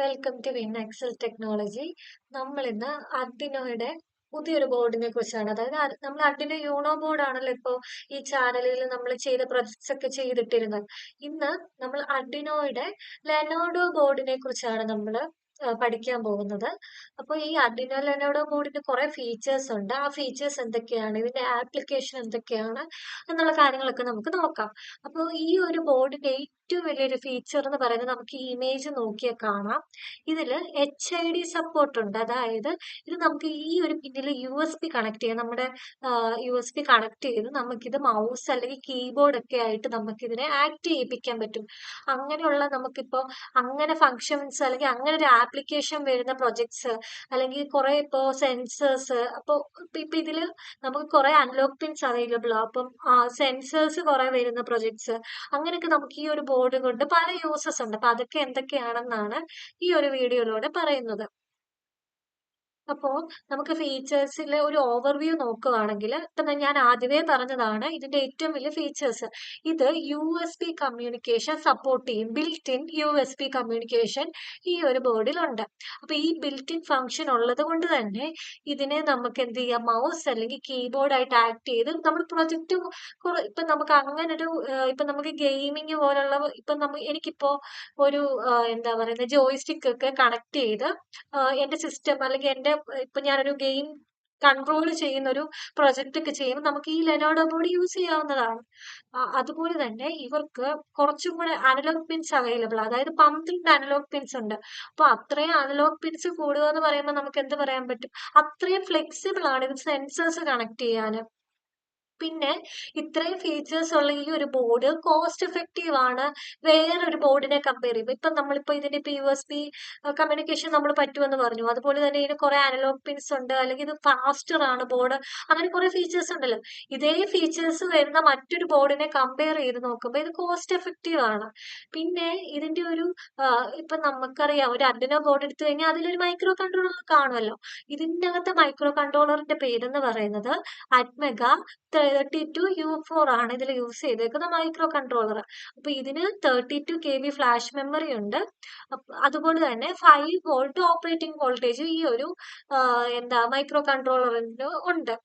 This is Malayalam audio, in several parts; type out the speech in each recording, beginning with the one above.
Welcome to Win Excel technology. നമ്മൾ ഇന്ന് അർഡിനോയുടെ പുതിയൊരു ബോർഡിനെ കുറിച്ചാണ്. അതായത് നമ്മൾ അർഡിനോ യൂണോ ബോർഡ് ആണല്ലോ ഇപ്പോൾ ഈ ചാനലിൽ നമ്മൾ ചെയ്ത പ്രൊജക്ട്സ് ഒക്കെ ചെയ്തിട്ടിരുന്നത്. ഇന്ന് നമ്മൾ അർഡിനോയുടെ ലെനോഡോ ബോർഡിനെ കുറിച്ചാണ് നമ്മൾ പഠിക്കാൻ പോകുന്നത്. അപ്പോൾ ഈ അർഡിനോ ലെനോഡോ ബോർഡിന് കുറെ ഫീച്ചേഴ്സ് ഉണ്ട്. ആ ഫീച്ചേഴ്സ് എന്തൊക്കെയാണ്, ഇതിന്റെ ആപ്ലിക്കേഷൻ എന്തൊക്കെയാണ് എന്നുള്ള കാര്യങ്ങളൊക്കെ നമുക്ക് നോക്കാം. അപ്പോൾ ഈ ഒരു ബോർഡിന്റെ ഏറ്റവും വലിയൊരു ഫീച്ചർ എന്ന് പറയുന്നത് നമുക്ക് ഈ ഇമേജ് നോക്കിയാൽ കാണാം. ഇതിൽ HID സപ്പോർട്ട് ഉണ്ട്. അതായത് ഇത് നമുക്ക് ഈ ഒരു പിന്നിൽ USB കണക്ട് ചെയ്യാം. നമ്മുടെ USB കണക്ട് ചെയ്ത് നമുക്കിത് മൗസ് അല്ലെങ്കിൽ കീബോർഡ് ഒക്കെ ആയിട്ട് നമുക്കിതിനെ ആക്ട് ചെയ്യിപ്പിക്കാൻ പറ്റും. അങ്ങനെയുള്ള നമുക്കിപ്പോൾ അങ്ങനെ ഫങ്ഷൻസ് അല്ലെങ്കിൽ അങ്ങനെ ഒരു ആപ്ലിക്കേഷൻ വരുന്ന പ്രൊജക്ട്സ് അല്ലെങ്കിൽ കുറെ ഇപ്പോൾ സെൻസേഴ്സ് അപ്പോൾ ഇപ്പൊ ഇതിൽ നമുക്ക് കുറെ അൺലോക്ക് പിൻസ് അവൈലബിൾ ആണ്. അപ്പം സെൻസേഴ്സ് കുറെ വരുന്ന പ്രൊജക്ട്സ് അങ്ങനെയൊക്കെ നമുക്ക് ഈ ഒരു ബോർഡ് കൊണ്ട് പല യൂസസ് ഉണ്ട്. അപ്പൊ അതൊക്കെ എന്തൊക്കെയാണെന്നാണ് ഈ ഒരു വീഡിയോയിലൂടെ പറയുന്നത്. അപ്പോൾ നമുക്ക് ഫീച്ചേഴ്സിൽ ഒരു ഓവർവ്യൂ നോക്കുകയാണെങ്കിൽ ഇപ്പം ഞാൻ ആദ്യമേ പറഞ്ഞതാണ് ഇതിന്റെ ഏറ്റവും വലിയ ഫീച്ചേഴ്സ്. ഇത് USB കമ്മ്യൂണിക്കേഷൻ സപ്പോർട്ട് ചെയ്യും. ബിൽറ്റ് ഇൻ USB കമ്മ്യൂണിക്കേഷൻ ഈ ഒരു ബോർഡിലുണ്ട്. അപ്പൊ ഈ ബിൽറ്റ് ഇൻ ഫംഗ്ഷൻ ഉള്ളത് കൊണ്ട് തന്നെ ഇതിനെ നമുക്ക് എന്ത് ചെയ്യാം, മൗസ് അല്ലെങ്കിൽ കീബോർഡ് ആയിട്ട് ആക്ട് ചെയ്ത് നമ്മൾ പ്രൊജക്റ്റ് ഇപ്പൊ നമുക്ക് അങ്ങനെ ഒരു ഇപ്പൊ നമുക്ക് ഗെയിമിങ് പോലുള്ള ഇപ്പൊ എനിക്കിപ്പോ ഒരു എന്താ പറയുന്നത് ജോയ്സ്റ്റിക് ഒക്കെ കണക്ട് ചെയ്ത് എന്റെ സിസ്റ്റം അല്ലെങ്കിൽ എന്റെ ഇപ്പൊ ഞാനൊരു ഗെയിം കൺട്രോൾ ചെയ്യുന്ന ഒരു പ്രൊജക്ട് ഒക്കെ ചെയ്യുമ്പോൾ നമുക്ക് ഈ ലെനോഡോ ബോർഡ് യൂസ് ചെയ്യാവുന്നതാണ്. അതുപോലെ തന്നെ ഇവർക്ക് കുറച്ചും കൂടെ അനലോഗ് പിൻസ് അവൈലബിൾ, അതായത് 12 അനലോഗ് പിൻസ് ഉണ്ട്. അപ്പൊ അത്രയും അനലോഗ് പിൻസ് കൂടുക എന്ന് പറയുമ്പോൾ നമുക്ക് എന്ത് പറയാൻ പറ്റും, അത്രയും ഫ്ലെക്സിബിൾ ആണ് ഇത് സെൻസേഴ്സ് കണക്ട് ചെയ്യാൻ. പിന്നെ ഇത്രയും ഫീച്ചേഴ്സ് ഉള്ള ഈ ഒരു ബോർഡ് കോസ്റ്റ് എഫക്റ്റീവ് ആണ് വേറൊരു ബോർഡിനെ കമ്പയർ ചെയ്യുമ്പോൾ. ഇപ്പൊ നമ്മളിപ്പോ ഇതിന്റെ ഇപ്പൊ USB കമ്മ്യൂണിക്കേഷൻ നമ്മൾ പറ്റുമെന്ന് പറഞ്ഞു. അതുപോലെ തന്നെ ഇതിന് കുറെ അനലോഗ് പിൻസ് ഉണ്ട്, അല്ലെങ്കിൽ ഇത് ഫാസ്റ്റർ ആണ് ബോർഡ്, അങ്ങനെ കുറെ ഫീച്ചേഴ്സ് ഉണ്ടല്ലോ. ഇതേ ഫീച്ചേഴ്സ് വരുന്ന മറ്റൊരു ബോർഡിനെ കമ്പയർ ചെയ്ത് നോക്കുമ്പോൾ ഇത് കോസ്റ്റ് എഫക്റ്റീവ് ആണ്. പിന്നെ ഇതിന്റെ ഒരു ഇപ്പൊ നമുക്കറിയാം ഒരു അർഡിനോ ബോർഡ് എടുത്തു കഴിഞ്ഞാൽ അതിലൊരു മൈക്രോ കൺട്രോളർ കാണുമല്ലോ. ഇതിന്റെ അകത്തെ മൈക്രോ കൺട്രോളറിന്റെ പേരെന്ന് പറയുന്നത് അറ്റ്മെഗ 32U4 ആണ് ഇതിൽ യൂസ് ചെയ്തേക്കുന്ന മൈക്രോ കൺട്രോളർ. അപ്പൊ ഇതിന് 32 KB ഫ്ലാഷ് മെമ്മറി ഉണ്ട്. അതുപോലെ തന്നെ 5 വോൾട്ട് ഓപ്പറേറ്റിംഗ് വോൾട്ടേജ് ഈ ഒരു എന്താ മൈക്രോ കൺട്രോളറിന് ഉണ്ട്.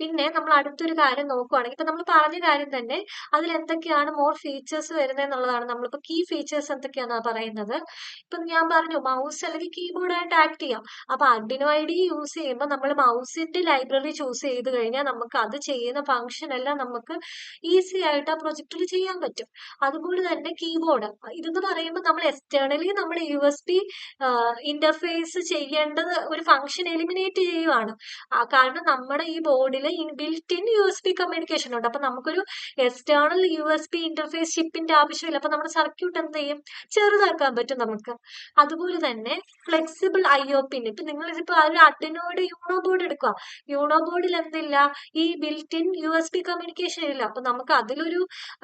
പിന്നെ നമ്മൾ അടുത്തൊരു കാര്യം നോക്കുവാണെങ്കിൽ ഇപ്പൊ നമ്മൾ പറഞ്ഞ കാര്യം തന്നെ അതിൽ എന്തൊക്കെയാണ് മോർ ഫീച്ചേഴ്സ് വരുന്നത് എന്നുള്ളതാണ്. നമ്മളിപ്പോ കീ ഫീച്ചേഴ്സ് എന്തൊക്കെയാണെന്നാ പറയുന്നത്. ഇപ്പൊ ഞാൻ പറഞ്ഞു മൗസ് അല്ലെങ്കിൽ കീബോർഡ് ആയിട്ട് ആക്ട് ചെയ്യാം. അപ്പൊ അർഡിനോ ID യൂസ് ചെയ്യുമ്പോൾ നമ്മൾ മൗസിന്റെ ലൈബ്രറി ചൂസ് ചെയ്ത് കഴിഞ്ഞാൽ നമുക്ക് അത് ചെയ്യുന്ന ഫംഗ്ഷൻ എല്ലാം നമുക്ക് ഈസി ആയിട്ട് ആ പ്രൊജക്റ്റിൽ ചെയ്യാൻ പറ്റും. അതുപോലെ തന്നെ കീബോർഡ് ഇതെന്ന് പറയുമ്പോൾ നമ്മൾ എക്സ്റ്റേണലി നമ്മൾ USB ഇന്റർഫേസ് ചെയ്യേണ്ടത് ഒരു ഫംഗ്ഷൻ എലിമിനേറ്റ് ചെയ്യുവാണ്. കാരണം നമ്മുടെ ഈ ബോർഡിൽ ബിൽറ്റ് ഇൻ USB കമ്മ്യൂണിക്കേഷൻ ഉണ്ട്. അപ്പൊ നമുക്കൊരു എക്സ്റ്റേണൽ USB ഇന്റർഫേസ് ചിപ്പിന്റെ ആവശ്യമില്ല. അപ്പൊ നമ്മുടെ സർക്യൂട്ട് എന്ത് ചെയ്യും, ചെറുതാക്കാൻ പറ്റും നമുക്ക്. അതുപോലെ തന്നെ ഫ്ലെക്സിബിൾ IO പിൻ. ഇപ്പൊ നിങ്ങൾ ഇതിപ്പോ ഒരു അർഡിനോയുടെ യൂണോ ബോർഡ് എടുക്കുക, യൂണോ ബോർഡിൽ എന്തില്ല, ഈ ബിൽറ്റ് ഇൻ USB കമ്മ്യൂണിക്കേഷൻ ഇല്ല. അപ്പൊ നമുക്ക് അതിലൊരു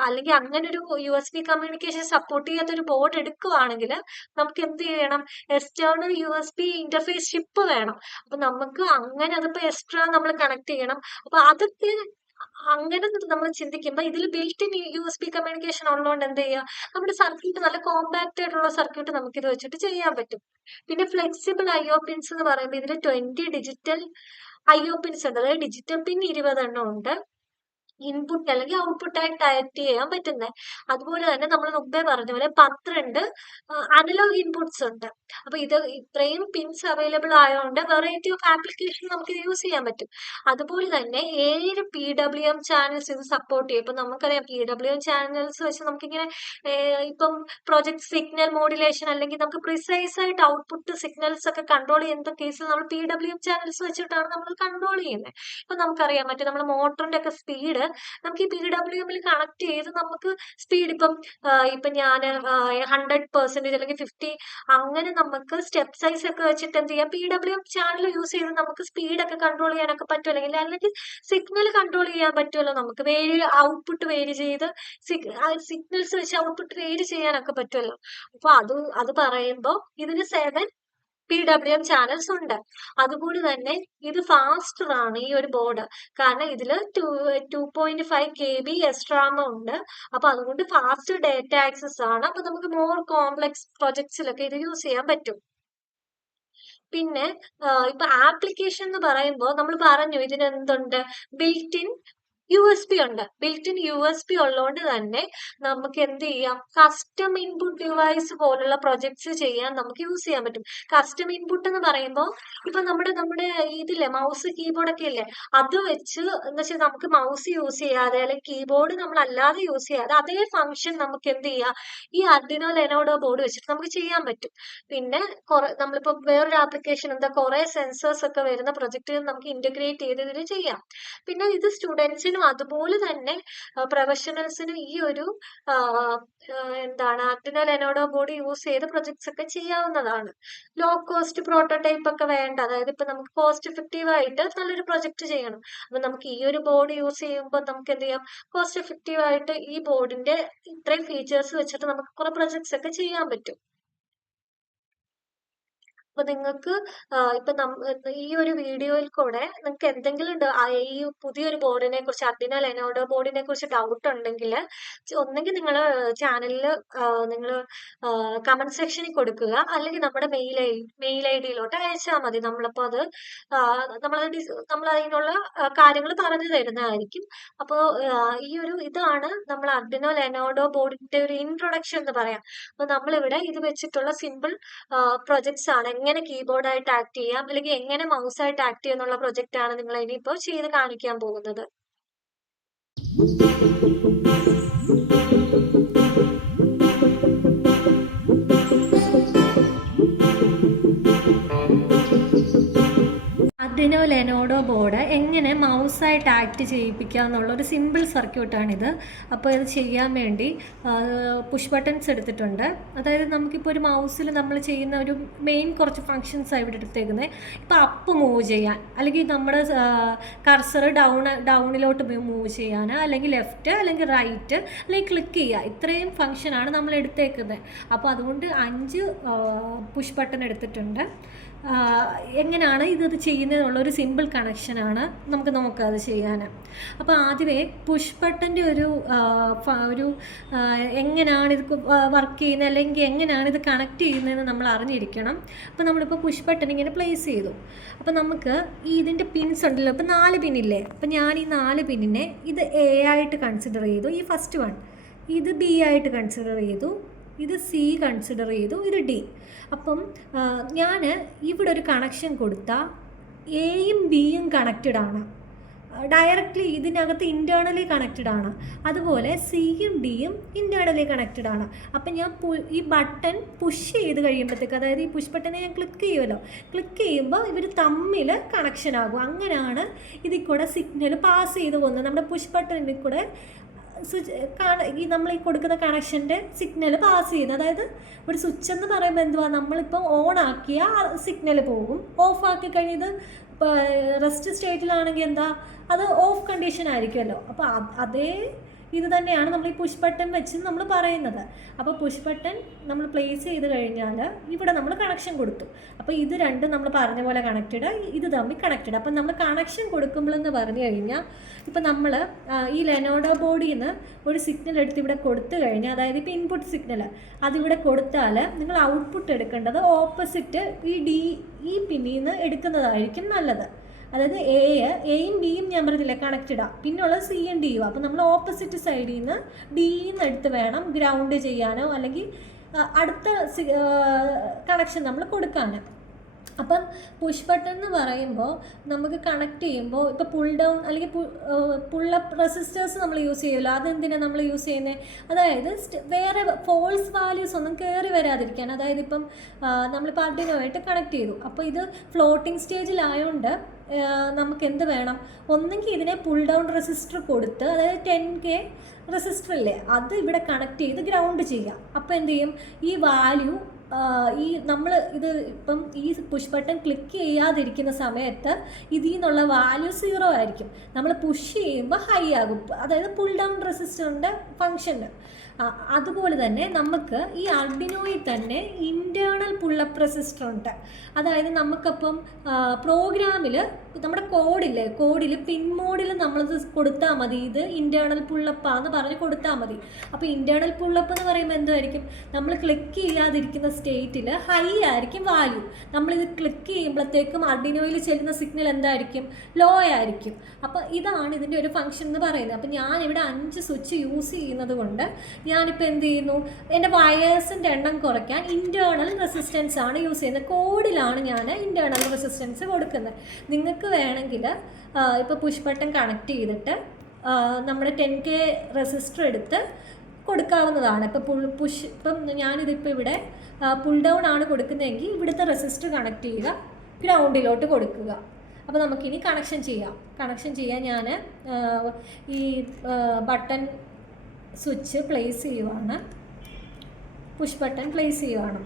അല്ലെങ്കിൽ അങ്ങനെ ഒരു USB കമ്മ്യൂണിക്കേഷൻ സപ്പോർട്ട് ചെയ്യാത്ത ഒരു ബോർഡ് എടുക്കുകയാണെങ്കിൽ നമുക്ക് എന്ത് ചെയ്യണം, എക്സ്റ്റേണൽ USB ഇന്റർഫേസ് ചിപ്പ് വേണം. അപ്പൊ നമുക്ക് അങ്ങനെ അതിപ്പോ എക്സ്ട്രാ നമ്മൾ കണക്ട് ചെയ്യണം. അപ്പൊ അതൊക്കെ അങ്ങനെ നമ്മൾ ചിന്തിക്കുമ്പോൾ ഇതിൽ ബിൽറ്റ് ഇൻ USB കമ്മ്യൂണിക്കേഷൻ ഉള്ളതുകൊണ്ട് എന്ത് ചെയ്യുക, നമ്മുടെ സർക്യൂട്ട് നല്ല കോമ്പാക്ട് ആയിട്ടുള്ള സർക്യൂട്ട് നമുക്ക് ഇത് വെച്ചിട്ട് ചെയ്യാൻ പറ്റും. പിന്നെ ഫ്ലെക്സിബിൾ IO പിൻസ് എന്ന് പറയുമ്പോൾ ഇതിൽ 20 ഡിജിറ്റൽ IO പിൻസ് ഉണ്ട്. അതായത് ഡിജിറ്റൽ പിൻ 20 എണ്ണം ഉണ്ട്, ഇൻപുട്ട് അല്ലെങ്കിൽ ഔട്ട്പുട്ട് ആയിട്ട് ആക്ട് ചെയ്യാൻ പറ്റുന്നത്. അതുപോലെ തന്നെ നമ്മൾ മുമ്പേ പറഞ്ഞ പോലെ 12 അനലോഗ് ഇൻപുട്സ് ഉണ്ട്. അപ്പൊ ഇത് ഇത്രയും പിൻസ് അവൈലബിൾ ആയതുകൊണ്ട് വെറൈറ്റി ഓഫ് ആപ്ലിക്കേഷൻ നമുക്ക് യൂസ് ചെയ്യാൻ പറ്റും. അതുപോലെ തന്നെ 7 PWM ചാനൽസ് ഇത് സപ്പോർട്ട് ചെയ്യും. ഇപ്പൊ നമുക്കറിയാം PWM ചാനൽസ് വെച്ച് നമുക്കിങ്ങനെ ഇപ്പം പ്രൊജക്ട് സിഗ്നൽ മോഡുലേഷൻ അല്ലെങ്കിൽ നമുക്ക് പ്രിസൈസ് ആയിട്ട് ഔട്ട്പുട്ട് സിഗ്നൽസ് ഒക്കെ കൺട്രോൾ ചെയ്യുന്ന കേസിൽ നമ്മൾ PWM ചാനൽസ് വെച്ചിട്ടാണ് നമ്മൾ കൺട്രോൾ ചെയ്യുന്നത്. ഇപ്പൊ നമുക്കറിയാം മറ്റേ നമ്മുടെ മോട്ടറിന്റെ ഒക്കെ സ്പീഡ് നമുക്ക് ഈ PWM കണക്ട് ചെയ്ത് നമുക്ക് സ്പീഡ് ഇപ്പൊ ഞാൻ 100% അല്ലെങ്കിൽ 50 അങ്ങനെ നമുക്ക് സ്റ്റെപ്പ് സൈസ് ഒക്കെ വെച്ചിട്ട് എന്ത് ചെയ്യാം, PWM ചാനൽ യൂസ് ചെയ്ത് നമുക്ക് സ്പീഡ് ഒക്കെ കൺട്രോൾ ചെയ്യാനൊക്കെ പറ്റും. അല്ലെങ്കിൽ സിഗ്നൽ കൺട്രോൾ ചെയ്യാൻ പറ്റുമല്ലോ, നമുക്ക് ഔട്ട്പുട്ട് വേരി ചെയ്ത് സിഗ്നൽസ് വെച്ച് ഔട്ട്പുട്ട് വേരി ചെയ്യാനൊക്കെ പറ്റുമല്ലോ. അപ്പൊ അത് പറയുമ്പോൾ ഇതിന് 7 PWM ചാനൽസ് ഉണ്ട്. അതുപോലെ തന്നെ ഇത് ഫാസ്റ്റർ ആണ് ഈ ഒരു ബോർഡ്. കാരണം ഇതിൽ 2.5 KB SRAM ഉണ്ട്. അപ്പൊ അതുകൊണ്ട് ഫാസ്റ്റ് ഡേറ്റ ആക്സസ് ആണ്. അപ്പൊ നമുക്ക് മോർ കോംപ്ലക്സ് പ്രൊജക്ട്സിലൊക്കെ ഇത് യൂസ് ചെയ്യാൻ പറ്റും. പിന്നെ ഇപ്പൊ ആപ്ലിക്കേഷൻ എന്ന് പറയുമ്പോൾ നമ്മൾ പറഞ്ഞു ഇതിന് എന്തുണ്ട്, ബിൽറ്റ് ഇൻ USB ഉണ്ട്. ബിൽറ്റ് ഇൻ USB ഉള്ളതുകൊണ്ട് തന്നെ നമുക്ക് എന്ത് ചെയ്യാം, കസ്റ്റം ഇൻപുട്ട് ഡിവൈസ് പോലുള്ള പ്രൊജക്ട്സ് ചെയ്യാൻ നമുക്ക് യൂസ് ചെയ്യാൻ പറ്റും. കസ്റ്റം ഇൻപുട്ട് എന്ന് പറയുമ്പോൾ ഇപ്പൊ നമ്മുടെ ഇതില്ലേ മൗസ് കീബോർഡ് ഒക്കെ ഇല്ലേ, അത് വെച്ച് എന്ന് വെച്ചാൽ നമുക്ക് മൗസ് യൂസ് ചെയ്യാതെ അല്ലെങ്കിൽ കീബോർഡ് നമ്മൾ അല്ലാതെ യൂസ് ചെയ്യാതെ അതേ ഫംഗ്ഷൻ നമുക്ക് എന്ത് ചെയ്യാം, ഈ Arduino Lenovo ബോർഡ് വെച്ചിട്ട് നമുക്ക് ചെയ്യാൻ പറ്റും. പിന്നെ നമ്മളിപ്പോ വേറൊരു ആപ്ലിക്കേഷൻ എന്താ, കുറെ സെൻസേഴ്സ് ഒക്കെ വരുന്ന പ്രൊജക്ട് നമുക്ക് ഇന്റഗ്രേറ്റ് ചെയ്ത് ഇതിൽ ചെയ്യാം. പിന്നെ ഇത് സ്റ്റുഡൻസിനും അതുപോലെ തന്നെ പ്രൊഫഷണൽസിനും ഈ ഒരു എന്താണ് Arduino Lenovo ബോർഡ് യൂസ് ചെയ്ത് പ്രൊജക്ട്സ് ഒക്കെ ചെയ്യാവുന്നതാണ്. ലോ കോസ്റ്റ് പ്രോട്ടോടൈപ്പ് ഒക്കെ വേണ്ട, അതായത് ഇപ്പൊ നമുക്ക് കോസ്റ്റ് എഫക്റ്റീവ് ആയിട്ട് നല്ലൊരു പ്രൊജക്ട് ചെയ്യണം. അപ്പൊ നമുക്ക് ഈ ഒരു ബോർഡ് യൂസ് ചെയ്യുമ്പോൾ നമുക്ക് എന്ത് ചെയ്യാം, കോസ്റ്റ് എഫക്റ്റീവ് ആയിട്ട് ഈ ബോർഡിന്റെ ഇത്രയും ഫീച്ചേഴ്സ് വെച്ചിട്ട് നമുക്ക് കുറെ പ്രൊജക്ട്സ് ഒക്കെ ചെയ്യാൻ പറ്റും. അപ്പൊ നിങ്ങൾക്ക് ഇപ്പൊ ഈ ഒരു വീഡിയോയിൽ കൂടെ നിങ്ങൾക്ക് എന്തെങ്കിലും ഈ പുതിയൊരു ബോർഡിനെ കുറിച്ച് Arduino Lenovo ബോർഡിനെ കുറിച്ച് ഡൗട്ട് ഉണ്ടെങ്കിൽ ഒന്നെങ്കിൽ നിങ്ങൾ ചാനലിൽ നിങ്ങൾ കമന്റ് സെക്ഷനിൽ കൊടുക്കുക, അല്ലെങ്കിൽ നമ്മുടെ മെയിൽ ഐഡിയിലോട്ട് അയച്ചാൽ മതി. നമ്മളപ്പോൾ അത് നമ്മൾ അതിനുള്ള കാര്യങ്ങൾ പറഞ്ഞു തരുന്നതായിരിക്കും. അപ്പോൾ ഇതാണ് നമ്മൾ Arduino Lenovo ബോർഡിന്റെ ഒരു ഇൻട്രൊഡക്ഷൻ എന്ന് പറയാം. അപ്പൊ നമ്മളിവിടെ ഇത് വെച്ചിട്ടുള്ള സിമ്പിൾ പ്രൊജക്ട്സ് ആണ്, എങ്ങനെ കീബോർഡ് ആയിട്ട് ആക്ട് ചെയ്യാം അല്ലെങ്കിൽ എങ്ങനെ മൗസ് ആയിട്ട് ആക്ട് ചെയ്യാം എന്നുള്ള പ്രൊജക്റ്റ് ആണ് നിങ്ങൾ ഇനിയിപ്പോൾ ചെയ്ത് കാണിക്കാൻ പോകുന്നത്. Arduino Lenovo ബോർഡ് എങ്ങനെ മൗസായിട്ട് ആക്ട് ചെയ്യിപ്പിക്കുക എന്നുള്ളൊരു സിമ്പിൾ സർക്യൂട്ടാണിത്. അപ്പോൾ ഇത് ചെയ്യാൻ വേണ്ടി പുഷ് ബട്ടൺസ് എടുത്തിട്ടുണ്ട്. അതായത് നമുക്കിപ്പോൾ ഒരു മൗസിൽ നമ്മൾ ചെയ്യുന്ന ഒരു മെയിൻ കുറച്ച് ഫങ്ഷൻസാണ് ഇവിടെ എടുത്തേക്കുന്നത്. ഇപ്പോൾ അപ്പ് മൂവ് ചെയ്യാൻ, അല്ലെങ്കിൽ നമ്മുടെ കർസർ ഡൗണിലോട്ട് മൂവ് ചെയ്യാൻ, അല്ലെങ്കിൽ ലെഫ്റ്റ് അല്ലെങ്കിൽ റൈറ്റ് അല്ലെങ്കിൽ ക്ലിക്ക് ചെയ്യുക, ഇത്രയും ഫങ്ഷനാണ് നമ്മൾ എടുത്തേക്കുന്നത്. അപ്പോൾ അതുകൊണ്ട് 5 പുഷ് ബട്ടൺ എടുത്തിട്ടുണ്ട്. എങ്ങനെയാണ് ഇത് ചെയ്യുന്നതെന്നുള്ളൊരു സിമ്പിൾ കണക്ഷനാണ്, നമുക്ക് നോക്കാം അത് ചെയ്യാൻ. അപ്പോൾ ആദ്യമേ പുഷ് ബട്ടൻ്റെ ഒരു എങ്ങനെയാണ് ഇത് വർക്ക് ചെയ്യുന്നത് അല്ലെങ്കിൽ എങ്ങനെയാണ് ഇത് കണക്ട് ചെയ്യുന്നതെന്ന് നമ്മൾ അറിഞ്ഞിരിക്കണം. അപ്പോൾ നമ്മളിപ്പോൾ പുഷ് ബട്ടൺ ഇങ്ങനെ പ്ലേസ് ചെയ്തു. അപ്പോൾ നമുക്ക് ഇതിൻ്റെ പിൻസ് ഉണ്ടല്ലോ, ഇപ്പോൾ 4 പിന്നില്ലേ, അപ്പോൾ ഞാൻ ഈ 4 പിന്നിനെ ഇത് A ആയിട്ട് കൺസിഡർ ചെയ്തു, ഈ ഫസ്റ്റ് വൺ ഇത് B ആയിട്ട് കൺസിഡർ ചെയ്തു, ഇത് C കൺസിഡർ ചെയ്തു, ഇത് D. അപ്പം ഞാൻ ഇവിടെ ഒരു കണക്ഷൻ കൊടുത്താൽ എയും ബിയും കണക്റ്റഡ് ആണ്, ഡയറക്റ്റ്ലി ഇതിനകത്ത് ഇൻറ്റേർണലി കണക്റ്റഡ് ആണ്. അതുപോലെ സിയും ഡിയും ഇൻറ്റേർണലി കണക്റ്റഡ് ആണ്. അപ്പം ഞാൻ ഈ ബട്ടൺ പുഷ് ചെയ്ത് കഴിയുമ്പോഴത്തേക്ക്, അതായത് ഈ പുഷ് ബട്ടനെ ഞാൻ ക്ലിക്ക് ചെയ്യുമല്ലോ, ക്ലിക്ക് ചെയ്യുമ്പോൾ ഇവർ തമ്മിൽ കണക്ഷൻ ആകും. അങ്ങനെയാണ് ഇതിൽ കൂടെ സിഗ്നൽ പാസ് ചെയ്ത് പോകുന്നത്. നമ്മുടെ പുഷ് ബട്ടണിൽ കൂടെ ഈ നമ്മൾ ഈ കൊടുക്കുന്ന കണക്ഷൻ്റെ സിഗ്നൽ പാസ് ചെയ്യുന്നത്. അതായത് ഒരു സ്വിച്ച് എന്ന് പറയുമ്പോൾ എന്തുവാ, നമ്മളിപ്പോൾ ഓൺ ആക്കിയാൽ സിഗ്നൽ പോകും, ഓഫ് ആക്കി കഴിഞ്ഞത് ഇപ്പോൾ റെസ്റ്റ് സ്റ്റേറ്റിലാണെങ്കിൽ എന്താ, അത് ഓഫ് കണ്ടീഷൻ ആയിരിക്കുമല്ലോ. അപ്പോൾ അതേ ഇത് തന്നെയാണ് നമ്മൾ ഈ പുഷ് ബട്ടൺ വെച്ച് നമ്മൾ പറയുന്നത്. അപ്പോൾ പുഷ് ബട്ടൺ നമ്മൾ പ്ലേസ് ചെയ്ത് കഴിഞ്ഞാൽ ഇവിടെ നമ്മൾ കണക്ഷൻ കൊടുത്തു. അപ്പോൾ ഇത് രണ്ടും നമ്മൾ പറഞ്ഞ പോലെ കണക്റ്റഡ്, ഇത് തമ്മിൽ കണക്റ്റഡ്. അപ്പം നമ്മൾ കണക്ഷൻ കൊടുക്കുമ്പോഴെന്ന് പറഞ്ഞു കഴിഞ്ഞാൽ, ഇപ്പം നമ്മൾ ഈ ലെനോഡോ ബോർഡിൽ നിന്ന് ഒരു സിഗ്നൽ എടുത്ത് ഇവിടെ കൊടുത്തു കഴിഞ്ഞാൽ, അതായത് ഇപ്പോൾ ഇൻപുട്ട് സിഗ്നൽ അതിവിടെ കൊടുത്താൽ നിങ്ങൾ ഔട്ട്പുട്ട് എടുക്കേണ്ടത് ഓപ്പോസിറ്റ് ഈ പിന്നിൽ നിന്ന് എടുക്കുന്നതായിരിക്കും നല്ലത്. അതായത് എയും ബിയും ഞാൻ പറഞ്ഞില്ലേ കണക്റ്റഡാണ്, പിന്നുള്ളത് സിയും ഡിയും. അപ്പോൾ നമ്മൾ ഓപ്പോസിറ്റ് സൈഡിൽ നിന്ന് ഡിയിൽ നിന്ന് എടുത്ത് വേണം ഗ്രൗണ്ട് ചെയ്യാനോ അല്ലെങ്കിൽ അടുത്ത കണക്ഷൻ നമ്മൾ കൊടുക്കാൻ. അപ്പം പുഷ് ബട്ടൺ എന്ന് പറയുമ്പോൾ നമുക്ക് കണക്ട് ചെയ്യുമ്പോൾ ഇപ്പോൾ പുൾ ഡൗൺ അല്ലെങ്കിൽ പുള്ളപ്പ് റെസിസ്റ്റേഴ്സ് നമ്മൾ യൂസ് ചെയ്യുമല്ലോ, അതെന്തിനാണ് നമ്മൾ യൂസ് ചെയ്യുന്നത്, അതായത് വേറെ ഫോൾസ് വാല്യൂസ് ഒന്നും കയറി വരാതിരിക്കാൻ. അതായത് ഇപ്പം നമ്മളിപ്പോൾ Arduinoയിട്ട് കണക്ട് ചെയ്തു, അപ്പോൾ ഇത് ഫ്ലോട്ടിംഗ് സ്റ്റേജിലായതുകൊണ്ട് നമുക്ക് എന്ത് വേണം, ഒന്നെങ്കിൽ ഇതിനെ പുൾ ഡൗൺ റെസിസ്റ്റർ കൊടുത്ത്, അതായത് 10K റെസിസ്റ്റർ ഇല്ലേ, അത് ഇവിടെ കണക്ട് ചെയ്ത് ഗ്രൗണ്ട് ചെയ്യാം. അപ്പോൾ എന്ത് ചെയ്യും, ഈ വാല്യൂ നമ്മൾ ഇത് ഇപ്പം ഈ പുഷ് ബട്ടൺ ക്ലിക്ക് ചെയ്യാതിരിക്കുന്ന സമയത്ത് ഇതിൽ നിന്നുള്ള വാല്യൂ 0 ആയിരിക്കും. നമ്മൾ പുഷ് ചെയ്യുമ്പോൾ ഹൈ ആകും, അതായത് പുൾ ഡൗൺ റെസിസ്റ്ററിൻ്റെ ഫങ്ഷന്. അതുപോലെ തന്നെ നമുക്ക് ഈ ആർഡിനോയിൽ തന്നെ ഇൻറ്റേർണൽ പുള്ളപ്പ് റെസിസ്റ്റർ ഉണ്ട്. അതായത് നമുക്കപ്പം പ്രോഗ്രാമിൽ നമ്മുടെ കോഡിൽ പിൻ മോഡിൽ നമ്മളിത് കൊടുത്താൽ മതി, ഇത് ഇൻറ്റേർണൽ പുള്ളപ്പാന്ന് പറഞ്ഞ് കൊടുത്താൽ മതി. അപ്പോൾ ഇൻറ്റേർണൽ പുള്ളപ്പ് എന്ന് പറയുമ്പോൾ എന്തായിരിക്കും, നമ്മൾ ക്ലിക്ക് ചെയ്യാതിരിക്കുന്ന സ്റ്റേറ്റിൽ ഹൈ ആയിരിക്കും വാല്യൂ. നമ്മളിത് ക്ലിക്ക് ചെയ്യുമ്പോഴത്തേക്കും ആർഡിനോയിൽ ചെല്ലുന്ന സിഗ്നൽ എന്തായിരിക്കും, ലോ ആയിരിക്കും. അപ്പോൾ ഇതാണ് ഇതിൻ്റെ ഒരു ഫംഗ്ഷൻ എന്ന് പറയുന്നത്. അപ്പോൾ ഞാനിവിടെ 5 സ്വിച്ച് യൂസ് ചെയ്യുന്നത് കൊണ്ട് ഞാനിപ്പോൾ എന്ത് ചെയ്യുന്നു, എൻ്റെ വയേഴ്സിൻ്റെ എണ്ണം കുറയ്ക്കാൻ ഇൻറ്റേർണൽ റെസിസ്റ്റൻസ് ആണ് യൂസ് ചെയ്യുന്നത്. കോഡിലാണ് ഞാൻ ഇൻറ്റേർണൽ റെസിസ്റ്റൻസ് കൊടുക്കുന്നത്. നിങ്ങൾക്ക് വേണമെങ്കിൽ ഇപ്പോൾ പുഷ് ബട്ടൺ കണക്ട് ചെയ്തിട്ട് നമ്മുടെ 10K റെസിസ്റ്റർ എടുത്ത് കൊടുക്കാവുന്നതാണ്. ഇപ്പോൾ ഇപ്പം ഞാനിതിപ്പോൾ ഇവിടെ പുൾ ഡൗൺ ആണ് കൊടുക്കുന്നതെങ്കിൽ ഇവിടുത്തെ റെസിസ്റ്റർ കണക്ട് ചെയ്യുക, ഗ്രൗണ്ടിലോട്ട് കൊടുക്കുക. അപ്പോൾ നമുക്കിനി കണക്ഷൻ ചെയ്യാൻ ഞാൻ ഈ ബട്ടൺ സ്വിച്ച് പ്ലേസ് ചെയ്യുവാണ്, പുഷ് ബട്ടൺ പ്ലേസ് ചെയ്യുവാണ്.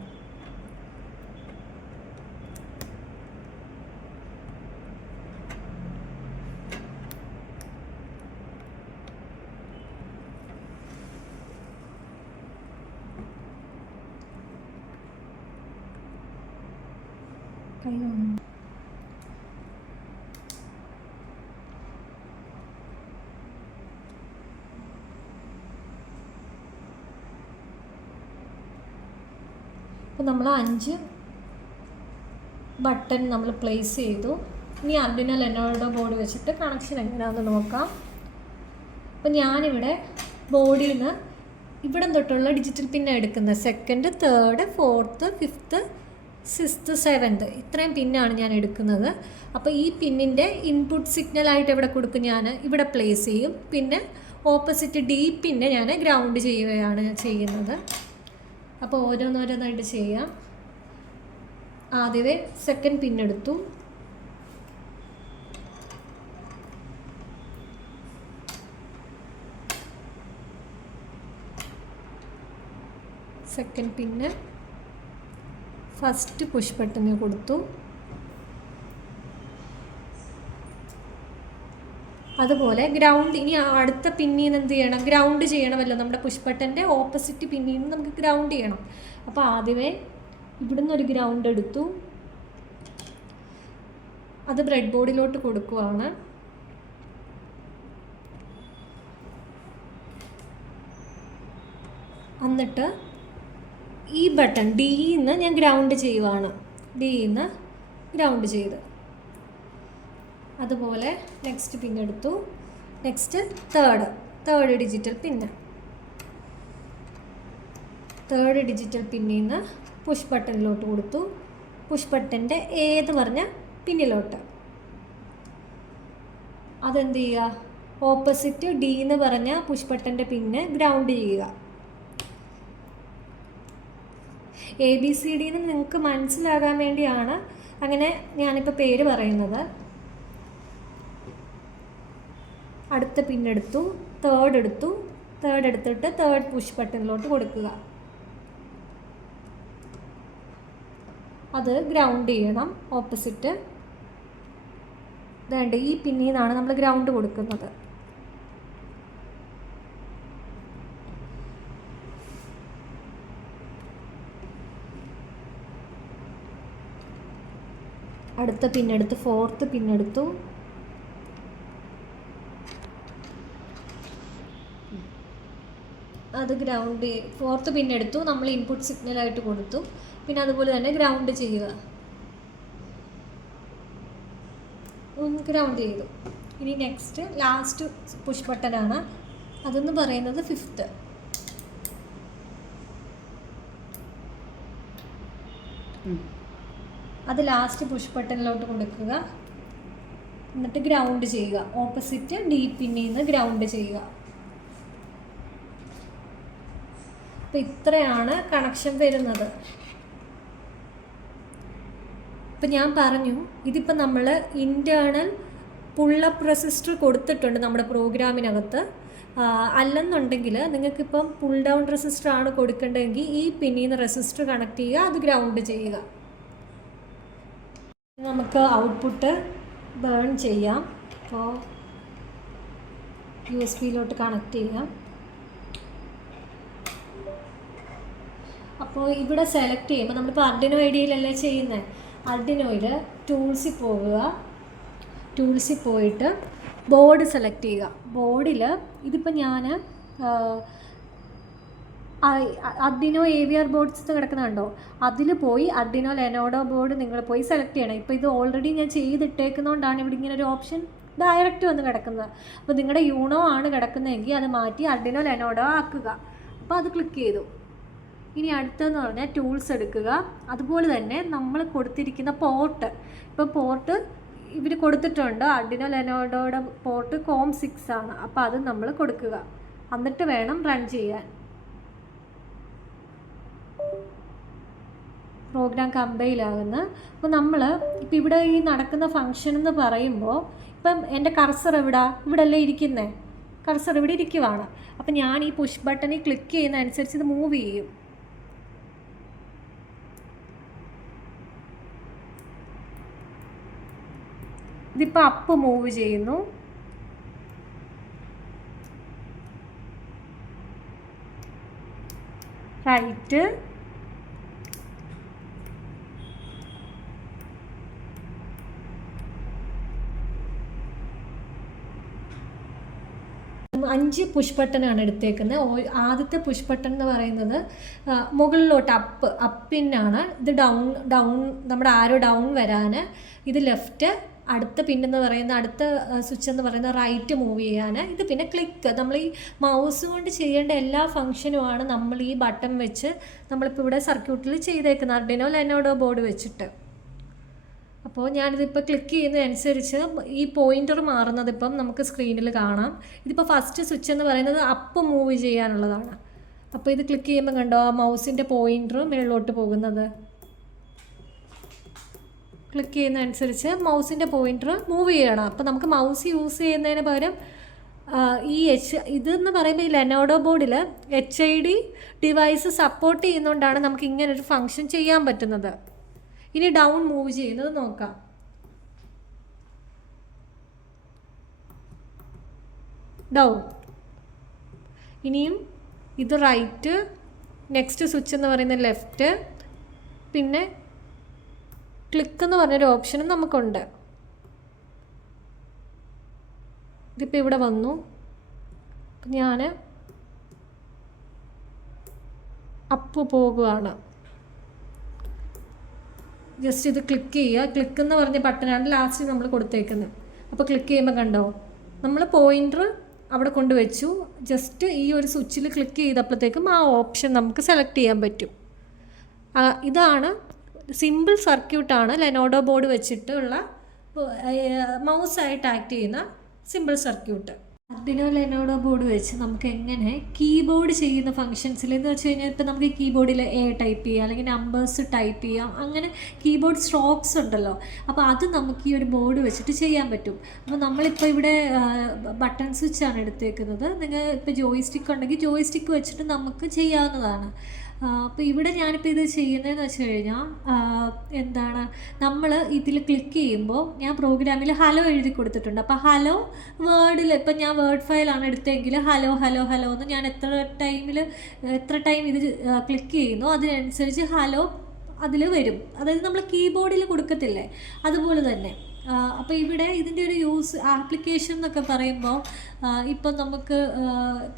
അപ്പോൾ നമ്മൾ 5 ബട്ടൺ നമ്മൾ പ്ലേസ് ചെയ്തു. ഇനി ആർഡിനോ ലെനോയുടെ ബോർഡ് വെച്ചിട്ട് കണക്ഷൻ എങ്ങനെയാണെന്ന് നോക്കാം. അപ്പോൾ ഞാനിവിടെ ബോർഡിൽ നിന്ന് ഇവിടെ തൊട്ടുള്ള ഡിജിറ്റൽ പിന്നാണ് എടുക്കുന്നത്. 2nd, 3rd, 4th, 5th, 6th, 7th ഇത്രയും പിന്നാണ് ഞാൻ എടുക്കുന്നത്. അപ്പോൾ ഈ പിന്നിൻ്റെ ഇൻപുട്ട് സിഗ്നലായിട്ട് എവിടെ കൊടുക്കും, ഞാൻ ഇവിടെ പ്ലേസ് ചെയ്യും. പിന്നെ ഓപ്പോസിറ്റ് ഡി പിന്നെ ഞാൻ ഗ്രൗണ്ട് ചെയ്യുകയാണ് ചെയ്യുന്നത്. അപ്പോൾ ഓരോന്നോരോന്നായിട്ട് ചെയ്യാം. ആദ്യമേ 2nd പിന്നെടുത്തു, സെക്കൻഡ് പിന്നെ ഫസ്റ്റ് പുഷ് ബട്ടൺ കൊടുത്തു. അതുപോലെ ഗ്രൗണ്ട്, ഇനി അടുത്ത പിന്നിൽ നിന്ന് എന്ത് ചെയ്യണം, ഗ്രൗണ്ട് ചെയ്യണമല്ലോ. നമ്മുടെ പുഷ് ബട്ടൻ്റെ ഓപ്പോസിറ്റ് പിന്നിൽ നിന്ന് നമുക്ക് ഗ്രൗണ്ട് ചെയ്യണം. അപ്പോൾ ആദ്യമേ ഇവിടുന്ന് ഒരു ഗ്രൗണ്ട് എടുത്തു, അത് ബ്രെഡ് ബോർഡിലോട്ട് കൊടുക്കുവാണ്. എന്നിട്ട് ഈ ബട്ടൺ ഡിന്ന് ഞാൻ ഗ്രൗണ്ട് ചെയ്യുവാണ്, ഡിന്ന് ഗ്രൗണ്ട് ചെയ്ത്. അതുപോലെ നെക്സ്റ്റ് പിൻ എടുത്തു, നെക്സ്റ്റ് തേർഡ് ഡിജിറ്റൽ പിന്ന്, തേർഡ് ഡിജിറ്റൽ പിന്നിൽ നിന്ന് പുഷ് ബട്ടണിലോട്ട് കൊടുത്തു, പുഷ് ബട്ടൻ്റെ ഏത് പറഞ്ഞ പിന്നിലോട്ട്. അതെന്ത് ചെയ്യുക, ഓപ്പോസിറ്റ് ഡി എന്ന് പറഞ്ഞ പുഷ് ബട്ടൻ്റെ പിന്ന് ഗ്രൗണ്ട് ചെയ്യുക. ABCD എന്ന് നിങ്ങൾക്ക് മനസ്സിലാകാൻ വേണ്ടിയാണ് അങ്ങനെ ഞാനിപ്പോൾ പേര് പറയുന്നത്. അടുത്ത പിന്നെടുത്തു, തേർഡ് എടുത്തിട്ട് തേർഡ് പുഷ് ബട്ടണിലോട്ട് കൊടുക്കുക. അത് ഗ്രൗണ്ട് ചെയ്യണം ഓപ്പോസിറ്റ്. വേണ്ട, ഈ പിന്നിൽ നിന്നാണ് നമ്മൾ ഗ്രൗണ്ട് കൊടുക്കുന്നത്. അടുത്ത പിന്നെടുത്ത് ഫോർത്ത് പിന്നെടുത്തു, അത് ഗ്രൗണ്ട്, ഫോർത്ത് പിന്നെടുത്തു, നമ്മൾ ഇൻപുട്ട് സിഗ്നലായിട്ട് കൊടുത്തു. പിന്നെ അതുപോലെ തന്നെ ഗ്രൗണ്ട് ചെയ്യുക, ഗ്രൗണ്ട് ചെയ്തു. ഇനി നെക്സ്റ്റ് ലാസ്റ്റ് പുഷ് ബട്ടനാണ്, അതെന്ന് പറയുന്നത് 5th. അത് ലാസ്റ്റ് പുഷ് ബട്ടണിലോട്ട് കൊടുക്കുക, എന്നിട്ട് ഗ്രൗണ്ട് ചെയ്യുക. ഓപ്പോസിറ്റ് ഡി പിന്നിൽ നിന്ന് ഗ്രൗണ്ട് ചെയ്യുക. അപ്പോൾ ഇത്രയാണ് കണക്ഷൻ വരുന്നത്. ഇപ്പം ഞാൻ പറഞ്ഞു, ഇതിപ്പോൾ നമ്മൾ ഇൻറ്റേർണൽ പുള്ളപ്പ് റെസിസ്റ്റർ കൊടുത്തിട്ടുണ്ട് നമ്മുടെ പ്രോഗ്രാമിനകത്ത്. അല്ലെന്നുണ്ടെങ്കിൽ നിങ്ങൾക്കിപ്പം പുൾ ഡൗൺ റെസിസ്റ്റർ ആണ് കൊടുക്കേണ്ടതെങ്കിൽ ഈ പിന്നിൽ നിന്ന് റെസിസ്റ്റർ കണക്ട് ചെയ്യുക, അത് ഗ്രൗണ്ട് ചെയ്യുക. നമുക്ക് ഔട്ട്പുട്ട് ബേൺ ചെയ്യാം. അപ്പോൾ USB കണക്ട് ചെയ്യാം. അപ്പോൾ ഇവിടെ സെലക്ട് ചെയ്യുമ്പോൾ നമ്മളിപ്പോൾ അർഡിനോ ഐഡിയയിലല്ലേ ചെയ്യുന്നത്. അർഡിനോയിൽ ടൂൾസിൽ പോയിട്ട് ബോർഡ് സെലക്ട് ചെയ്യുക. ബോർഡിൽ ഇതിപ്പോൾ ഞാൻ അർഡിനോ AVR ബോർഡ്സ് കിടക്കുന്നുണ്ടോ, അതിൽ പോയി അർഡിനോ ലെനോഡോ ബോർഡ് നിങ്ങൾ പോയി സെലക്ട് ചെയ്യണം. ഇപ്പോൾ ഇത് ഓൾറെഡി ഞാൻ ചെയ്തിട്ടേക്കുന്നതുകൊണ്ടാണ് ഇവിടെ ഇങ്ങനെ ഒരു ഓപ്ഷൻ ഡയറക്റ്റ് വന്ന് കിടക്കുന്നത്. അപ്പോൾ നിങ്ങളുടെ യൂണോ ആണ് കിടക്കുന്നതെങ്കിൽ അത് മാറ്റി അർഡിനോ ലെനോഡോ ആക്കുക. അപ്പോൾ അത് ക്ലിക്ക് ചെയ്തു. ഇനി അടുത്തെന്ന് പറഞ്ഞാൽ ടൂൾസ് എടുക്കുക. അതുപോലെ തന്നെ നമ്മൾ കൊടുത്തിരിക്കുന്ന പോർട്ട്, ഇപ്പോൾ പോർട്ട് ഇവർ കൊടുത്തിട്ടുണ്ട്. അർഡിനോ ലെനോഡോയുടെ പോർട്ട് COM6 ആണ്. അപ്പോൾ അത് നമ്മൾ കൊടുക്കുക. എന്നിട്ട് വേണം റൺ ചെയ്യാൻ. പ്രോഗ്രാം കമ്പൈലാകുന്ന. അപ്പോൾ നമ്മൾ ഇപ്പോൾ ഇവിടെ ഈ നടക്കുന്ന ഫംഗ്ഷൻ എന്ന് പറയുമ്പോൾ ഇപ്പം എൻ്റെ കർസർ ഇവിടെ അല്ലേ ഇരിക്കുന്നത്, കർസർ ഇവിടെ ഇരിക്കുവാണ്. അപ്പം ഞാൻ ഈ പുഷ് ബട്ടണിൽ ക്ലിക്ക് ചെയ്യുന്ന അനുസരിച്ച് ഇത് മൂവ് ചെയ്യും. ഇതിപ്പോൾ അപ്പ് മൂവ് ചെയ്യുന്നു, റൈറ്റ്, അഞ്ച് പുഷ് ബട്ടനാണ് എടുത്തേക്കുന്നത്. ആദ്യത്തെ പുഷ് ബട്ടൺ എന്ന് പറയുന്നത് മുകളിലോട്ട് അപ്പിനാണ്. ഇത് ഡൗൺ നമ്മുടെ ആരോ ഡൗൺ വരാൻ. ഇത് ലെഫ്റ്റ്. അടുത്ത പിന്നെന്ന് പറയുന്ന അടുത്ത സ്വിച്ച് എന്ന് പറയുന്ന റൈറ്റ് മൂവ് ചെയ്യാൻ. ഇത് പിന്നെ ക്ലിക്ക്. നമ്മൾ ഈ മൗസ് കൊണ്ട് ചെയ്യേണ്ട എല്ലാ ഫങ്ഷനുമാണ് നമ്മൾ ഈ ബട്ടൺ വെച്ച് നമ്മളിപ്പോൾ ഇവിടെ സർക്യൂട്ടിൽ ചെയ്തേക്കുന്നത് അർഡിനോ ലെനോഡോ ബോർഡ് വെച്ചിട്ട്. അപ്പോൾ ഞാനിതിപ്പോൾ ക്ലിക്ക് ചെയ്യുന്നതനുസരിച്ച് ഈ പോയിൻ്റർ മാറുന്നത് ഇപ്പം നമുക്ക് സ്ക്രീനിൽ കാണാം. ഇതിപ്പോൾ ഫസ്റ്റ് സ്വിച്ച് എന്ന് പറയുന്നത് അപ്പ് മൂവ് ചെയ്യാനുള്ളതാണ്. അപ്പോൾ ഇത് ക്ലിക്ക് ചെയ്യുമ്പോൾ കണ്ടോ ആ മൗസിൻ്റെ പോയിൻ്റർ മുകളിലോട്ട് പോകുന്നത്. ക്ലിക്ക് ചെയ്യുന്നതനുസരിച്ച് മൗസിൻ്റെ പോയിൻ്റർ മൂവ് ചെയ്യണം. അപ്പോൾ നമുക്ക് മൗസ് യൂസ് ചെയ്യുന്നതിന് പകരം ഈ ഇതെന്ന് പറയുമ്പോൾ ഈ ലെനോഡോ ബോർഡിൽ HID ഡിവൈസ് സപ്പോർട്ട് ചെയ്യുന്നതുകൊണ്ടാണ് നമുക്ക് ഇങ്ങനൊരു ഫങ്ഷൻ ചെയ്യാൻ പറ്റുന്നത്. ഇനി ഡൗൺ മൂവ് ചെയ്യുന്നത് നോക്കാം. ഡൗൺ. ഇനിയും ഇത് റൈറ്റ്, നെക്സ്റ്റ് സ്വിച്ച് എന്ന് പറയുന്നത് ലെഫ്റ്റ്, പിന്നെ ക്ലിക്ക് എന്ന് പറഞ്ഞൊരു ഓപ്ഷനും നമുക്കുണ്ട്. ഇതിപ്പോൾ ഇവിടെ വന്നു. ഞാൻ അപ്പ് പോകുകയാണ്. ജസ്റ്റ് ഇത് ക്ലിക്ക് ചെയ്യുക. ക്ലിക്ക് എന്ന് പറഞ്ഞ ബട്ടനാണ് ലാസ്റ്റ് നമ്മൾ കൊടുത്തേക്കുന്നത്. അപ്പോൾ ക്ലിക്ക് ചെയ്യുമ്പോൾ കണ്ടോ നമ്മൾ പോയിൻ്റർ അവിടെ കൊണ്ടുവച്ചു. ജസ്റ്റ് ഈ ഒരു സ്വിച്ചിൽ ക്ലിക്ക് ചെയ്തപ്പോഴത്തേക്കും ആ ഓപ്ഷൻ നമുക്ക് സെലക്ട് ചെയ്യാൻ പറ്റും. ഇതാണ് സിമ്പിൾ സർക്യൂട്ടാണ് ലെനോഡോ ബോർഡ് വെച്ചിട്ടുള്ള മൗസായിട്ട് ആക്ട് ചെയ്യുന്ന സിമ്പിൾ സർക്യൂട്ട്. അർഡിനോ ലെനോഡോ ബോർഡ് വെച്ച് നമുക്ക് എങ്ങനെ കീബോർഡ് ചെയ്യുന്ന ഫങ്ഷൻസിൽ എന്ന് വെച്ച് കഴിഞ്ഞാൽ ഇപ്പോൾ നമുക്ക് ഈ കീബോർഡിൽ ടൈപ്പ് ചെയ്യാം, അല്ലെങ്കിൽ നമ്പേഴ്സ് ടൈപ്പ് ചെയ്യാം, അങ്ങനെ കീബോർഡ് സ്ട്രോക്സ് ഉണ്ടല്ലോ. അപ്പോൾ അത് നമുക്ക് ഈ ഒരു ബോർഡ് വെച്ചിട്ട് ചെയ്യാൻ പറ്റും. അപ്പോൾ നമ്മളിപ്പോൾ ഇവിടെ ബട്ടൺ സ്വിച്ചാണ് എടുത്തേക്കുന്നത്. നിങ്ങൾ ഇപ്പോൾ ജോയിസ്റ്റിക്ക് ഉണ്ടെങ്കിൽ ജോയിസ്റ്റിക്ക് വെച്ചിട്ട് നമുക്ക് ചെയ്യാവുന്നതാണ്. അപ്പോൾ ഇവിടെ ഞാനിപ്പോൾ ഇത് ചെയ്യുന്നതെന്ന് വെച്ച് കഴിഞ്ഞാൽ എന്താണ്, നമ്മൾ ഇതിൽ ക്ലിക്ക് ചെയ്യുമ്പോൾ ഞാൻ പ്രോഗ്രാമിൽ ഹലോ എഴുതി കൊടുത്തിട്ടുണ്ട്. അപ്പോൾ ഹലോ വേർഡിൽ ഇപ്പം ഞാൻ വേർഡ് ഫയലാണ് എടുത്തെങ്കിൽ ഹലോ ഹലോ ഹലോ എന്ന് ഞാൻ എത്ര ടൈം ഇത് ക്ലിക്ക് ചെയ്യുന്നു അതിനനുസരിച്ച് ഹലോ അതിൽ വരും. അതായത് നമ്മൾ കീബോർഡിൽ കൊടുക്കത്തില്ലേ, അതുപോലെ തന്നെ. അപ്പോൾ ഇവിടെ ഇതിൻ്റെ ഒരു ആപ്ലിക്കേഷൻ എന്നൊക്കെ പറയുമ്പോൾ ഇപ്പം നമുക്ക്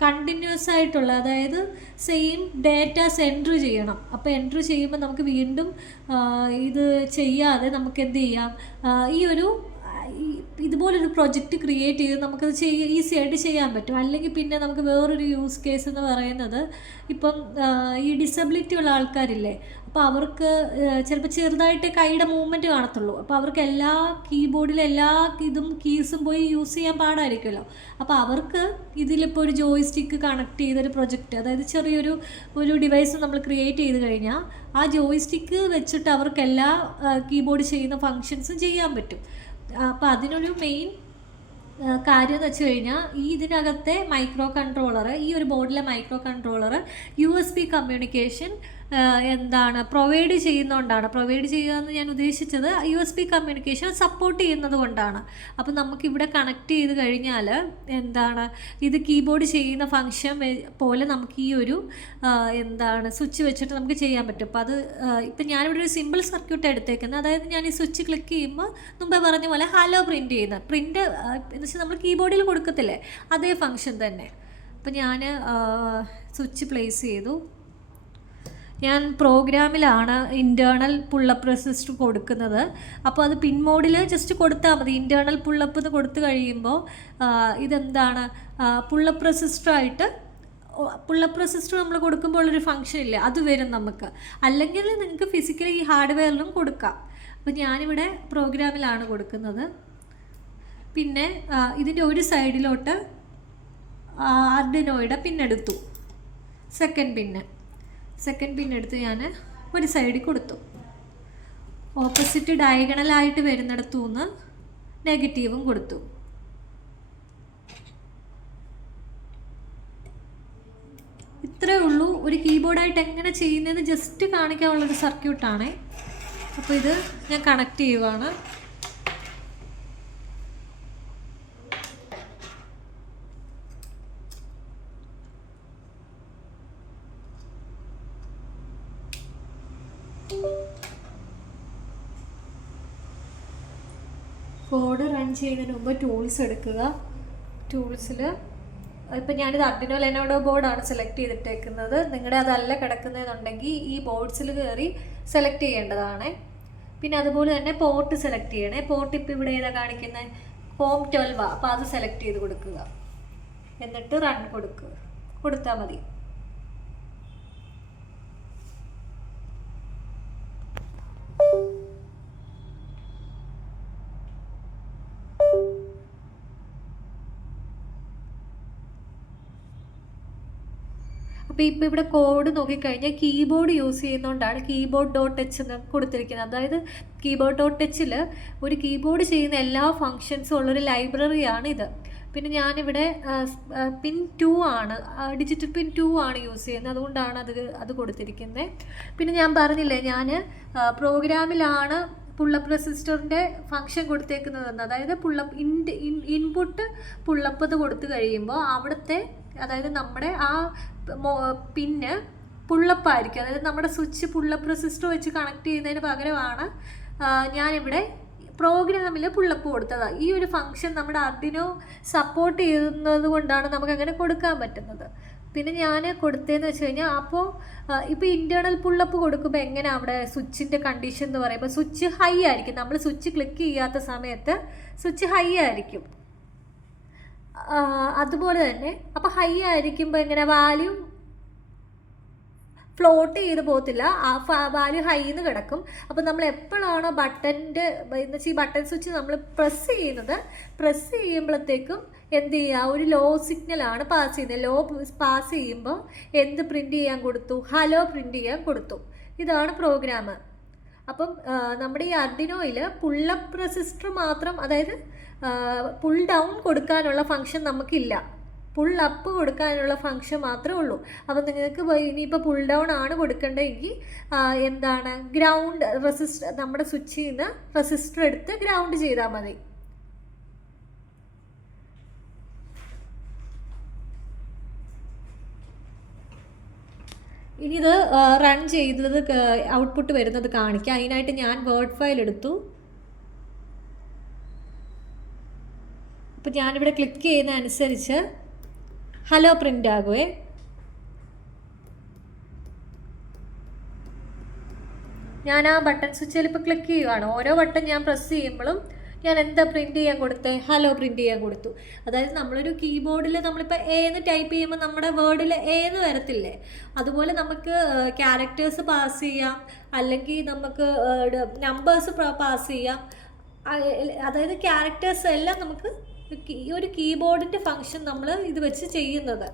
കണ്ടിന്യൂസ് ആയിട്ടുള്ള, അതായത് സെയിം ഡേറ്റാസ് എൻട്രി ചെയ്യണം. അപ്പോൾ എൻട്രി ചെയ്യുമ്പോൾ നമുക്ക് വീണ്ടും ഇത് ചെയ്യാതെ നമുക്ക് എന്ത് ചെയ്യാം, ഈ ഒരു ഇതുപോലൊരു പ്രൊജക്റ്റ് ക്രിയേറ്റ് ചെയ്ത് നമുക്കത് ഈസി ആയിട്ട് ചെയ്യാൻ പറ്റും. അല്ലെങ്കിൽ പിന്നെ നമുക്ക് വേറൊരു യൂസ് കേസ് എന്ന് പറയുന്നത്, ഇപ്പം ഈ ഡിസബിലിറ്റി ഉള്ള ആൾക്കാരില്ലേ, അപ്പോൾ അവർക്ക് ചിലപ്പോൾ ചെറുതായിട്ട് കൈയുടെ മൂവ്മെൻറ്റ് കാണത്തുള്ളൂ. അപ്പോൾ അവർക്ക് എല്ലാ കീബോർഡിലെ എല്ലാ കീസും പോയി യൂസ് ചെയ്യാൻ പാടായിരിക്കുമല്ലോ. അപ്പോൾ അവർക്ക് ഇതിലിപ്പോൾ ഒരു ജോയിസ്റ്റിക്ക് കണക്ട് ചെയ്തൊരു പ്രൊജക്റ്റ്, അതായത് ഒരു ഡിവൈസ് നമ്മൾ ക്രിയേറ്റ് ചെയ്ത് കഴിഞ്ഞാൽ ആ ജോയിസ്റ്റിക്ക് വെച്ചിട്ട് അവർക്ക് എല്ലാ കീബോർഡ് ചെയ്യുന്ന ഫങ്ഷൻസും ചെയ്യാൻ പറ്റും. അപ്പോൾ അതിനൊരു മെയിൻ കാര്യം എന്ന് വെച്ച് കഴിഞ്ഞാൽ ഇതിനകത്തെ മൈക്രോ കൺട്രോളർ, ഈ ഒരു ബോർഡിലെ മൈക്രോ കൺട്രോളർ USB കമ്മ്യൂണിക്കേഷൻ എന്താണ് പ്രൊവൈഡ് ചെയ്യുന്നതുകൊണ്ടാണ്. പ്രൊവൈഡ് ചെയ്യുക എന്ന് ഞാൻ ഉദ്ദേശിച്ചത് USB കമ്മ്യൂണിക്കേഷൻ സപ്പോർട്ട് ചെയ്യുന്നത് കൊണ്ടാണ്. അപ്പോൾ നമുക്കിവിടെ കണക്ട് ചെയ്ത് കഴിഞ്ഞാൽ എന്താണ് ഇത് കീബോർഡ് ചെയ്യുന്ന ഫങ്ഷൻ പോലെ നമുക്ക് ഈ ഒരു എന്താണ് സ്വിച്ച് വെച്ചിട്ട് നമുക്ക് ചെയ്യാൻ പറ്റും. അപ്പോൾ അത് ഇപ്പം ഞാനിവിടെ ഒരു സിമ്പിൾ സർക്യൂട്ട് എടുത്തേക്കുന്നത്. അതായത് ഞാൻ ഈ സ്വിച്ച് ക്ലിക്ക് ചെയ്യുമ്പോൾ മുമ്പേ പറഞ്ഞ പോലെ ഹലോ പ്രിൻറ്റ് ചെയ്യുന്നത്. പ്രിൻ്റ് എന്ന് വെച്ചാൽ നമ്മൾ കീബോർഡിൽ കൊടുക്കത്തില്ലേ, അതേ ഫങ്ഷൻ തന്നെ. അപ്പോൾ ഞാൻ സ്വിച്ച് പ്ലേസ് ചെയ്തു. ഞാൻ പ്രോഗ്രാമിലാണ് ഇൻറ്റേർണൽ പുള്ളപ്പ് റെസിസ്റ്റർ കൊടുക്കുന്നത്. അപ്പോൾ അത് പിൻ മോഡിൽ ജസ്റ്റ് കൊടുത്താൽ മതി. ഇൻറ്റേർണൽ പുള്ളപ്പ് എന്ന് കൊടുത്തു കഴിയുമ്പോൾ ഇതെന്താണ് പുള്ളപ്പ് റെസിസ്റ്ററായിട്ട് പുള്ളപ്പ് റെസിസ്റ്റർ നമ്മൾ കൊടുക്കുമ്പോൾ ഉള്ളൊരു ഫങ്ഷൻ ഇല്ല, അത് വരും നമുക്ക്. അല്ലെങ്കിൽ നിങ്ങൾക്ക് ഫിസിക്കലി ഈ ഹാർഡ്വെയറിലും കൊടുക്കാം. അപ്പോൾ ഞാനിവിടെ പ്രോഗ്രാമിലാണ് കൊടുക്കുന്നത്. പിന്നെ ഇതിൻ്റെ ഒരു സൈഡിലോട്ട് ആർഡിനോയുടെ പിന്നെടുത്തു, സെക്കൻഡ് പിന്നെടുത്ത് ഞാൻ ഒരു സൈഡിൽ കൊടുത്തു. ഓപ്പോസിറ്റ് ഡയഗണലായിട്ട് വരുന്നിടത്തു നിന്ന് നെഗറ്റീവും കൊടുത്തു. ഇത്രയേ ഉള്ളൂ. ഒരു കീബോർഡായിട്ട് എങ്ങനെ ചെയ്യുന്നതെന്ന് ജസ്റ്റ് കാണിക്കാനുള്ളൊരു സർക്യൂട്ടാണ്. അപ്പോൾ ഇത് ഞാൻ കണക്ട് ചെയ്യുവാണ്. കോഡ് റൺ ചെയ്യുന്നതിന് മുമ്പ് ടൂൾസ് എടുക്കുക. ടൂൾസിൽ ഇപ്പം ഞാനിത് അർഡിനോ ലെനോഡോ ബോർഡാണ് സെലക്ട് ചെയ്തിട്ടേക്കുന്നത്. നിങ്ങളുടെ അതല്ല കിടക്കുന്നതെന്നുണ്ടെങ്കിൽ ഈ ബോർഡ്സിൽ കയറി സെലക്ട് ചെയ്യേണ്ടതാണ്. പിന്നെ അതുപോലെ തന്നെ പോർട്ട് സെലക്ട് ചെയ്യണേ. പോർട്ട് ഇപ്പോൾ ഇവിടെ ഏതാ കാണിക്കുന്നത്, COM 12. അപ്പോൾ അത് സെലക്ട് ചെയ്ത് കൊടുക്കുക. എന്നിട്ട് റൺ കൊടുത്താൽ മതി. അപ്പോൾ ഇവിടെ കോഡ് നോക്കിക്കഴിഞ്ഞാൽ കീബോർഡ് യൂസ് ചെയ്യുന്നതുകൊണ്ടാണ് keyboard.h എന്ന് കൊടുത്തിരിക്കുന്നത്. അതായത് keyboard.hൽ ഒരു കീബോർഡ് ചെയ്യുന്ന എല്ലാ ഫങ്ഷൻസും ഉള്ളൊരു ലൈബ്രറിയാണ് ഇത്. പിന്നെ ഞാനിവിടെ പിൻ 2 ആണ്, ഡിജിറ്റൽ പിൻ 2 ആണ് യൂസ് ചെയ്യുന്നത്. അതുകൊണ്ടാണ് അത് കൊടുത്തിരിക്കുന്നത്. പിന്നെ ഞാൻ പറഞ്ഞില്ലേ, ഞാൻ പ്രോഗ്രാമിലാണ് പുള്ളപ്പ് റെസിസ്റ്ററിൻ്റെ ഫങ്ഷൻ കൊടുത്തേക്കുന്നതെന്ന്. അതായത് ഇൻപുട്ട് പുള്ളപ്പ് എന്ന് കൊടുത്തു കഴിയുമ്പോൾ അവിടുത്തെ അതായത് നമ്മുടെ ആ പിന്ന് പുള്ളപ്പായിരിക്കും. അതായത് നമ്മുടെ സ്വിച്ച് പുള്ളപ്പ് റെസിസ്റ്റർ വെച്ച് കണക്ട് ചെയ്യുന്നതിന് പകരമാണ് ഞാനിവിടെ പ്രോഗ്രാമിൽ പുള്ളപ്പ് കൊടുത്തതാണ്. ഈ ഒരു ഫങ്ഷൻ നമ്മുടെ അർഡിനോ സപ്പോർട്ട് ചെയ്യുന്നത് കൊണ്ടാണ് നമുക്കങ്ങനെ കൊടുക്കാൻ പറ്റുന്നത്. പിന്നെ ഞാൻ കൊടുത്തതെന്ന് വെച്ച് കഴിഞ്ഞാൽ അപ്പോൾ ഇപ്പോൾ ഇൻറ്റേർണൽ പുള്ളപ്പ് കൊടുക്കുമ്പോൾ എങ്ങനെ അവിടെ സ്വിച്ചിൻ്റെ കണ്ടീഷൻ എന്ന് പറയുമ്പോൾ സ്വിച്ച് ഹൈ ആയിരിക്കും. നമ്മൾ സ്വിച്ച് ക്ലിക്ക് ചെയ്യാത്ത സമയത്ത് സ്വിച്ച് ഹൈ ആയിരിക്കും. അതുപോലെ തന്നെ അപ്പോൾ ഹൈ ആയിരിക്കുമ്പോൾ എങ്ങനെ വാല്യൂ ഫ്ലോട്ട് ചെയ്ത് പോകത്തില്ല, ആ വാല്യൂ ഹൈന്ന് കിടക്കും. അപ്പോൾ നമ്മൾ എപ്പോഴാണോ ബട്ടൻ്റെ എന്ന് വെച്ചാൽ ഈ ബട്ടൺ സ്വിച്ച് നമ്മൾ പ്രസ് ചെയ്യുമ്പോഴത്തേക്കും എന്ത് ചെയ്യുക, ഒരു ലോ സിഗ്നലാണ് പാസ് ചെയ്യുന്നത്. ലോ പാസ് ചെയ്യുമ്പോൾ എന്ത് പ്രിൻ്റ് ചെയ്യാൻ കൊടുത്തു, ഹലോ പ്രിൻ്റ് ചെയ്യാൻ കൊടുത്തു. ഇതാണ് പ്രോഗ്രാം. അപ്പം നമ്മുടെ ഈ അർഡിനോയിൽ പുള്ളപ്പ് റെസിസ്റ്റർ മാത്രം, അതായത് പുൾ ഡൗൺ കൊടുക്കാനുള്ള ഫങ്ഷൻ നമുക്കില്ല, പുൾ അപ്പ് കൊടുക്കാനുള്ള ഫങ്ഷൻ മാത്രമേ ഉള്ളൂ. അപ്പം നിങ്ങൾക്ക് ഇനിയിപ്പോൾ പുൾ ഡൗൺ ആണ് കൊടുക്കേണ്ടതെങ്കിൽ എന്താണ് ഗ്രൗണ്ട് റെസിസ്റ്റർ, നമ്മുടെ സ്വിച്ചിൽ നിന്ന് റെസിസ്റ്റർ എടുത്ത് ഗ്രൗണ്ട് ചെയ്താൽ മതി. ഇനി ഇത് റൺ ചെയ്തത് ഔട്ട്പുട്ട് വരുന്നത് കാണിക്കാം. അതിനായിട്ട് ഞാൻ വേർഡ് ഫയൽ എടുത്തു. അപ്പോൾ ഞാനിവിടെ ക്ലിക്ക് ചെയ്യുന്ന അനുസരിച്ച് ഹലോ പ്രിൻ്റ് ആകുമേ. ഞാൻ ആ ബട്ടൺ സ്വിച്ചിൽ ഇപ്പോൾ ക്ലിക്ക് ചെയ്യുകയാണ്. ഓരോ ബട്ടൺ ഞാൻ പ്രസ് ചെയ്യുമ്പോഴും ഞാൻ എന്താ പ്രിൻറ്റ് ചെയ്യാൻ കൊടുത്തേ, ഹലോ പ്രിൻറ്റ് ചെയ്യാൻ കൊടുത്തു. അതായത് നമ്മളൊരു കീബോർഡിൽ നമ്മളിപ്പോൾ എന്ന് ടൈപ്പ് ചെയ്യുമ്പോൾ നമ്മുടെ വേർഡിൽ എന്ന് വരത്തില്ലേ, അതുപോലെ നമുക്ക് ക്യാരക്ടേഴ്സ് പാസ് ചെയ്യാം, അല്ലെങ്കിൽ നമുക്ക് നമ്പേഴ്സ് പാസ് ചെയ്യാം. അതായത് ക്യാരക്ടേഴ്സ് എല്ലാം നമുക്ക് ഈ ഒരു കീബോർഡിൻ്റെ ഫങ്ഷൻ നമ്മൾ ഇത് വെച്ച് ചെയ്യുന്നത്.